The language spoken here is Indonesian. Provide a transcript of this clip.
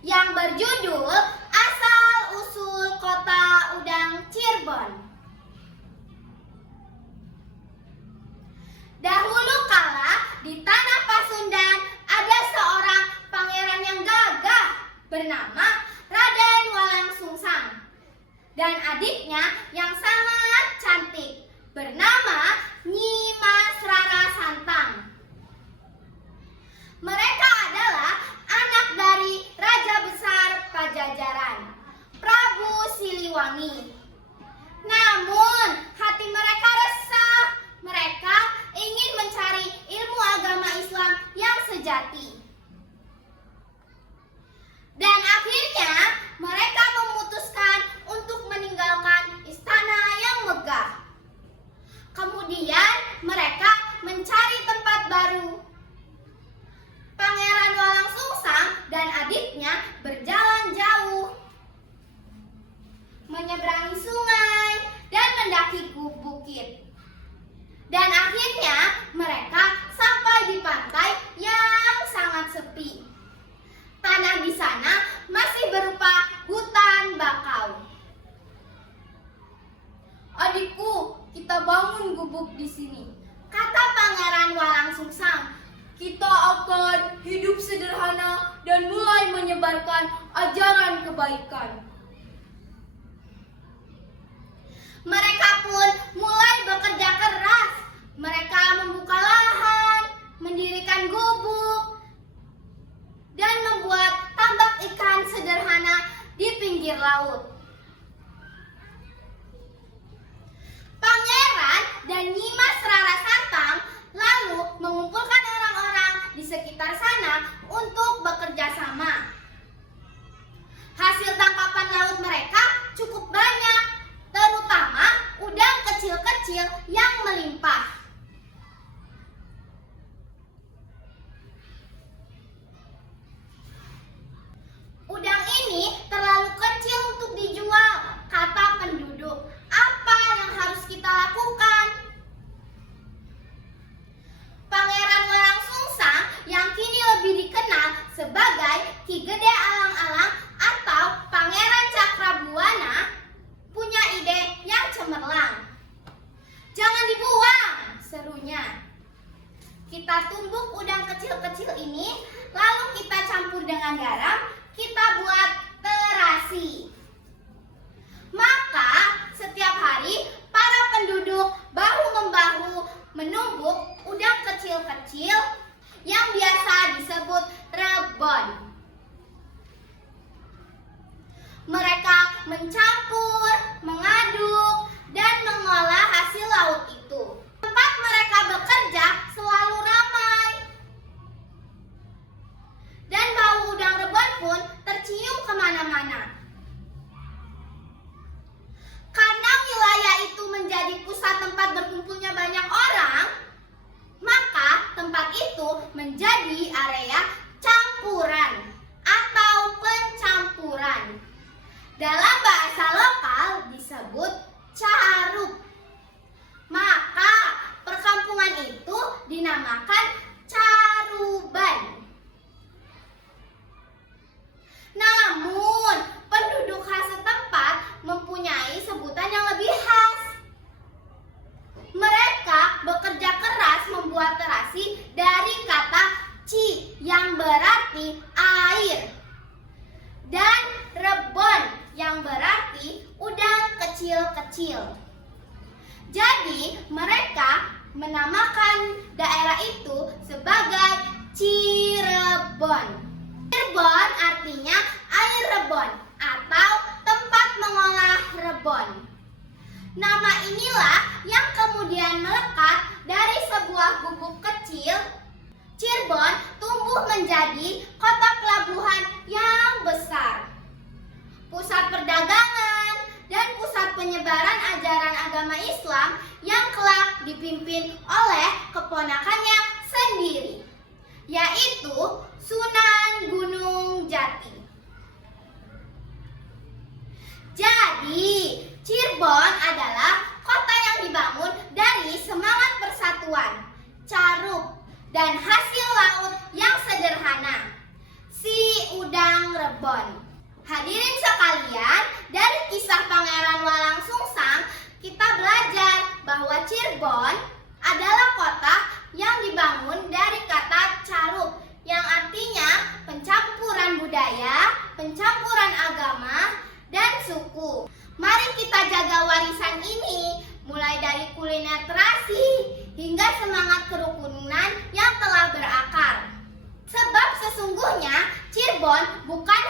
yang berjudul Asal-usul Kota Udang Cirebon. Dahulu kala di tanah Pasundan ada seorang pangeran yang gagah bernama Raden Walangsungsang dan adiknya yang sangat cantik bernama Nyi Mas Rara Santang. Mereka adalah anak dari Raja Besar Pajajaran, Prabu Siliwangi. Namun hati mereka resah. Mereka ingin mencari ilmu agama Islam yang sejati. Dan akhirnya mereka memutuskan untuk meninggalkan istana yang megah. Kemudian mereka mencari tempat baru. Pangeran Walangsungsang dan adiknya berjalan jauh, menyeberangi sungai dan mendaki bukit. Dan akhirnya mereka sampai di pantai yang sangat sepi. Tanah di sana masih berupa hutan bakau. Adikku, kita bangun gubuk di sini, kata Pangeran Walangsungsang. Kita akan hidup sederhana dan mulai menyebarkan ajaran kebaikan. Mereka pun mulai bekerja keras. Mereka membuka lahan, mendirikan gubuk, dan membuat tambak ikan sederhana di pinggir laut. Pangeran dan Nyi Mas Rara Santang lalu mengumpulkan orang-orang di sekitar sana untuk bekerja sama. Hasil tangkapan laut mereka cukup banyak, terutama udang kecil-kecil yang melimpah. Udang ini terlalu kecil untuk dijual, kata penduduk. Apa yang harus kita lakukan? Pangeran Walangsungsang yang kini lebih dikenal sebagai Ki Gede Alang-alang atau Pangeran Cakrabuana punya ide yang cemerlang. Jangan dibuang, serunya. Kita tumbuk udang kecil-kecil ini, lalu kita campur dengan garam, kita buat terasi. Maka setiap hari para penduduk bahu-membahu menumbuk udang kecil-kecil yang biasa disebut rebon. Mereka mencampur, mengaduk, dan mengolah hasil laut itu. Tempat mereka bekerja selalu ramai. Dan bau udang rebon pun tercium kemana-mana. Karena wilayah itu menjadi pusat tempat berkumpulnya banyak orang, maka tempat itu menjadi area campuran atau pencampuran. Dalam bahasa lokal disebut caruk. Maka perkampungan itu dinamakan caruban. Namun, penduduk khas setempat mempunyai sebutan yang lebih khas. Mereka bekerja keras membuat terasi dari kata ci yang berarti air dan rebon yang berarti udang kecil-kecil. Jadi, mereka menamakan daerah itu sebagai Cirebon. Cirebon artinya air rebon atau tempat mengolah rebon. Nama inilah yang kemudian melekat dari sebuah gubuk kecil. Cirebon tumbuh menjadi kota pelabuhan yang besar, pusat perdagangan, dan pusat penyebaran ajaran agama Islam yang kelak dipimpin oleh keponakannya sendiri, yaitu Sunan Gunung Jati. Jadi, Cirebon adalah kota yang dibangun dari semangat persatuan, caruk, dan hasil laut yang sederhana. Si udang rebon. Cirebon. Hadirin sekalian, dari kisah Pangeran Walang Sungsang, kita belajar bahwa Cirebon adalah kota yang dibangun dari kata carub, yang artinya pencampuran budaya, pencampuran agama, dan suku. Mari kita jaga warisan ini, mulai dari kuliner terasi hingga semangat kerukunan yang telah berakar. Sebab sesungguhnya Cirebon bukan